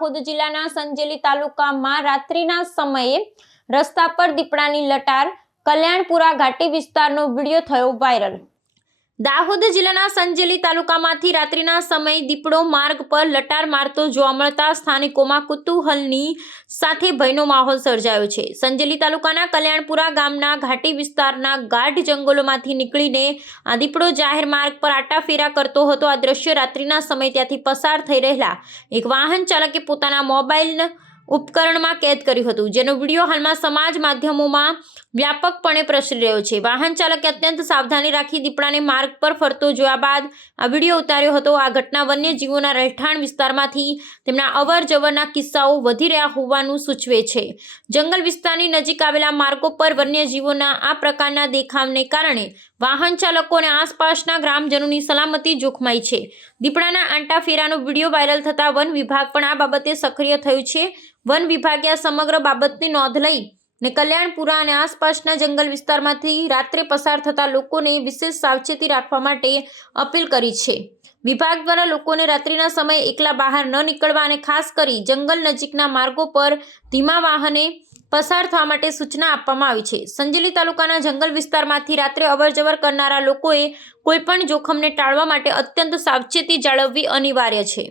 દાહોદ જિલ્લાના સંજેલી તાલુકામાં રાત્રિના સમયે રસ્તા પર દીપડાની લટાર કલ્યાણપુરા ઘાટી વિસ્તારનો વીડિયો થયો વાયરલ. દાહોદ જિલ્લાના સંજેલી તાલુકામાંથી રાત્રિના સમયે દીપડો માર્ગ પર લટાર મારતો જોવા મળતા સ્થાનિકોમાં કુતૂહલની સાથે ભયનો માહોલ સર્જાયો છે. સંજેલી તાલુકાના કલ્યાણપુરા ગામના ઘાટી વિસ્તારના ગાઢ જંગલોમાંથી નીકળીને આ દીપડો જાહેર માર્ગ પર આટાફેરા કરતો હતો. આ દ્રશ્ય રાત્રિના સમય ત્યાંથી પસાર થઈ રહેલા એક વાહન ચાલકે પોતાના મોબાઈલ ઉપકરણમાં કેદ કર્યું હતું, જેનો વીડિયો હાલમાં સમાજ માધ્યમોમાં વ્યાપકપણે પ્રસરી રહ્યો છે. વાહન ચાલકે અત્યંત સાવધાની રાખી દીપડાને માર્ગ પર ફરતો જોયા બાદ આ વીડિયો ઉતાર્યો હતો. આ ઘટના વન્યજીવોના રહેઠાણ વિસ્તારમાંથી તેમના અવર જવરના કિસ્સાઓ વધી રહ્યા હોવાનું સૂચવે છે. જંગલ વિસ્તારની નજીક આવેલા માર્ગો પર વન્યજીવોના આ પ્રકારના દેખાવને કારણે વાહન ચાલકો અને આસપાસના ગ્રામજનોની સલામતી જોખમાઈ છે. દીપડાના આંટા ફેરાનો વીડિયો વાયરલ થતાં વન વિભાગ પણ આ બાબતે સક્રિય થયું છે. વન વિભાગે આ સમગ્ર બાબતની નોંધ લઈ ને કલ્યાણપુરા અને આસપાસના જંગલ વિસ્તારમાંથી રાત્રે પસાર થતા લોકોને વિશેષ સાવચેતી રાખવા માટે અપીલ કરી છે. વિભાગ દ્વારા લોકોને રાત્રિના સમયે એકલા બહાર ન નીકળવા અને ખાસ કરી જંગલ નજીકના માર્ગો પર ધીમા વાહને પસાર થવા માટે સૂચના આપવામાં આવી છે. સંજેલી તાલુકાના જંગલ વિસ્તારમાંથી રાત્રે અવરજવર કરનારા લોકોએ કોઈપણ જોખમને ટાળવા માટે અત્યંત સાવચેતી જાળવવી અનિવાર્ય છે.